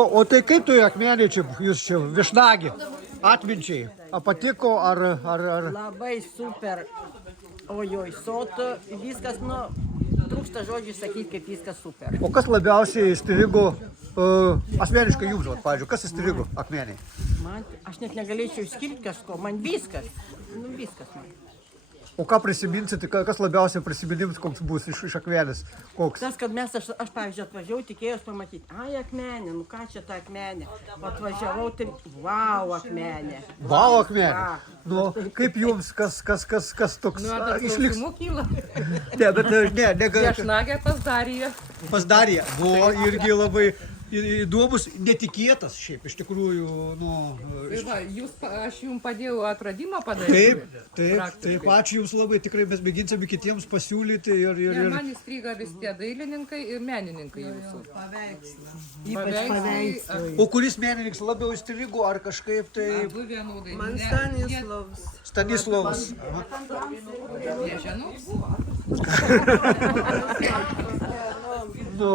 O tai kaip tu akmenį čia, jūs čia viešnagi, atminčiai, patiko ar... Labai super, ojoj, sotu, viskas, nu, trūksta žodžių sakyti, kaip viskas super. O kas labiausiai įstrigo asmeniškai jums, pavyzdžiui, kas įstrigo akmeniai? Man, aš net negalėčiau išskirti kažko, man viskas, nu viskas man. O ką prisiminsit, kas labiausiai prisiminims, koks bus iš akmenės? Koks? Tas, kad mes, aš pavyzdžiui, atvažiavau, tikėjausi pamatyti, ai akmenė, nu ką čia ta akmenė. Atvažiavau, tai vau akmenė. Vau akmenė? Nu, kaip jums, kas toks išliks? Ne, bet ne. Viešnagė pas Dariją. Pas Dariją, buvo irgi labai įdomus, netikėtas šiaip, iš tikrųjų, nu... Aš jums padėjau atradimą padaryti. Taip, ačiū jums labai, tikrai mes mėginsime kitiems pasiūlyti ir... Man įstriga vis tie dailininkai ir menininkai jūsų. Ypač paveikslai. O kuris menininkas labiau įstrigo, ar kažkaip tai... Abu vienodai. Man Stanislavas. Stanislavas. Ježenuks. Nu,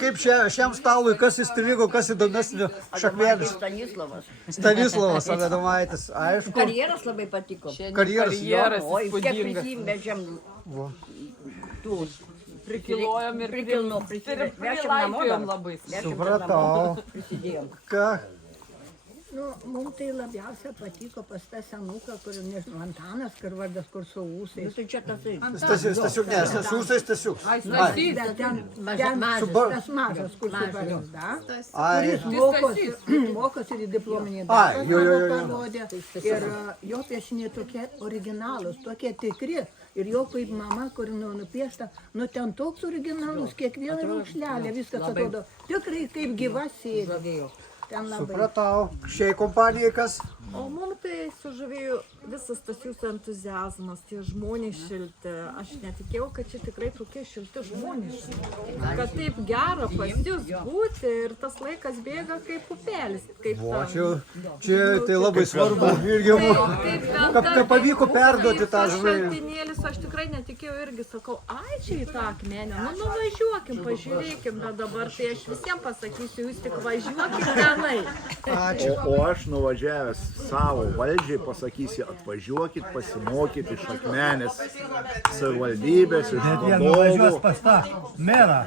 kaip šiam stalui, kas įstrigo, kas įdomesnio šakmenis? Stanislavas Avedamaitis, aišku. Karjeras labai patiko. Karjeras. Oi, kiek prisimvežėm tų. Prikilojom ir Prilaipėjom labai. Supratau. Prisidėjom. Ką? Nu, mums tai labiausia patiko pas tą senuką, kur, nežinau, Antanas, kur vardas, kur su ūsais. Tai čia tasai. Stasiuk, ne, su ūsais Stasiuk. Ten tas mažas, kur su barzda, kuris mokosi ir diplominį darbą parodė. Ir jo piešiniai tokie originalūs, tokie tikri. Ir jo kaip mama, kuri nupiešta, nu ten toks originalus, kiekviena raukšlelė, viskas atrodo tikrai kaip gyva sėdi. Supratau. Šiai kompanijai kas? O mum tai sužavėjo visas tas jūsų entuzijazmas, tie žmonės šilti. Aš netikėjau, kad čia tikrai tokie šilti žmonės. Kad taip gera pas jūs būti ir tas laikas bėga kaip upelis. Čia tai labai svarbu. Kaip pavyko perduoti tą žvaigždę. Šaltinėlis, aš tikrai netikėjau irgi, sakau, ai čia į tą akmenę, nu nuvažiuokim, pažiūrėkim, bet dabar tai aš visiems pasakysiu, jūs tik važiuokim tenai. O aš nuvažiavęs savo valdžiai pasakysiu, atvažiuokit, pasimokyti iš akmenės savivaldybės, iš vadovų. Bet jie nuvažiuos pas tą merą.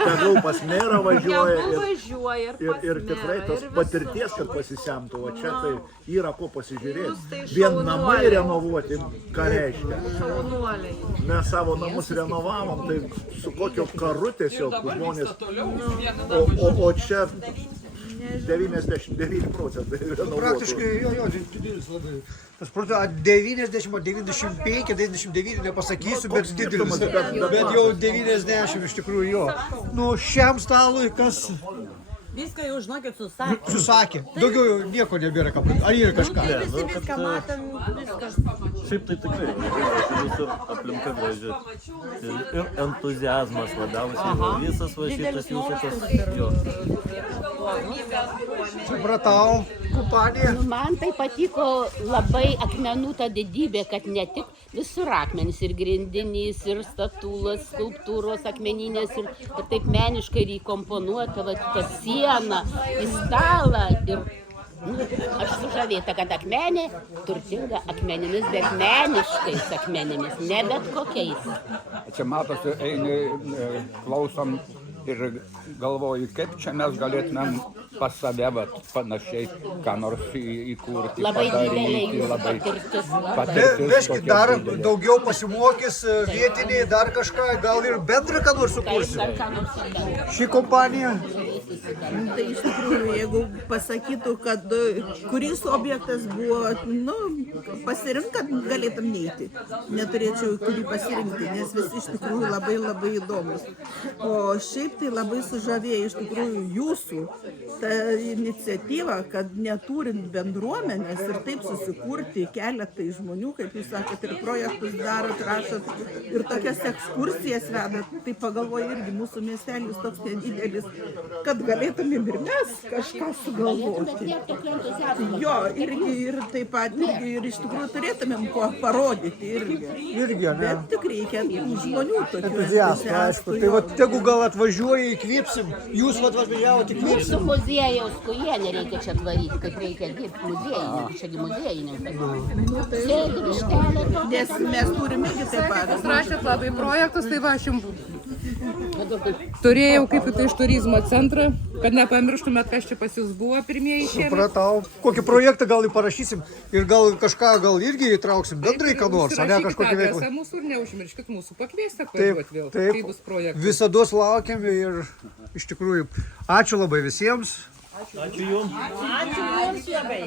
Tegul pas merą važiuoja ir tikrai tas patirties, kad pasisemtų. O čia tai yra ko pasižiūrėti. Vien namai renovuoti, ką reiškia. Mes savo namus renovavom, tai su kokio karu tiesiog žmonės. O čia 99% renovuotų. Praktiškai, jo, didelis labai. Tas protas 90, 95, 99 nepasakysiu, bet didelis. Bet jau 90 iš tikrųjų jo. Nu, šiam stalui kas... Viską jau žinokit susakė. Susakė. Daugiau jau nieko nebėra ką. Ar yra kažką? Visi viską matom, viskas. Šiaip tai tikrai, visur aplinka graži. Ir entuziazmas labiausiai. Visas va šitas jūsų tas... Supratau, kompanija. Man tai patiko labai akmenų ta didybė, kad ne tik visur akmenys, ir grindinys, ir statulas, skulptūros akmeninės, ir taip meniškai įkomponuota, va, ta siena, į stalą. Ir aš sužavėta, kad akmenė turtinga akmenimis, bet meniškais akmenimis, ne bet kokiais. Čia matosi, eini, klausom ir galvoju, kaip čia mes galėtumėm pas save panašiai, ką nors įkurti, padaryti. Labai patirtis. Veškit dar daugiau pasimokys vietiniai, dar kažką, gal ir bendrą ką nors sukursi. Ši kompanija? Tai iš tikrųjų, jeigu pasakytų, kad kuris objektas buvo, nu, pasirink, kad galėtum neiti. Neturėčiau kurį pasirinkti, nes visi iš tikrųjų labai įdomus. O šiaip tai labai sužavėjo iš tikrųjų jūsų ta iniciatyva, kad neturint bendruomenės ir taip susikurti keletai žmonių, kaip jūs sakėt, ir projektus darot, rašot, ir tokias ekskursijas vedat, tai pagalvoju irgi mūsų miestelis toks nedidelis, kad galėtumėm ir mes kažką Bet sugalvoti. nėra tokio entuzijazmo. Jo, irgi ir taip pat, ir iš tikrųjų turėtumėm kuo parodyti irgi. Irgi, ne? Bet tik reikia žmonių tokių Entuziastų, aišku. Tai va, tegu gal atvažiuoja, įkvėpsim. Jūs va atvažiavote, Mūsų įkvėpsim. muziejaus kujienė reikia čia varyti, kaip reikia dirbti muziejininkai, čiagi muziejininkai. Sėdi vištelė tokia. Nes mes turime irgi taip pat. Jūs rašėt labai projektus, tai va, aš jums turėjau kaip tai iš turizmo centro, kad nepamirštumėt, kas čia pas jūs buvo pirmieji šiemet. Supratau. Kokį projektą gal ir parašysim ir gal kažką gal irgi įtrauksim bendrai ką nors, ar ne kažkokį veiklą. Adresą mūsų ir neužmirškit mūsų pakviesti Taip, atvažiuoti vėl, kai bus taip. projektas. Visados laukiam ir iš tikrųjų ačiū labai visiems. Ačiū jums. Ačiū jums labai.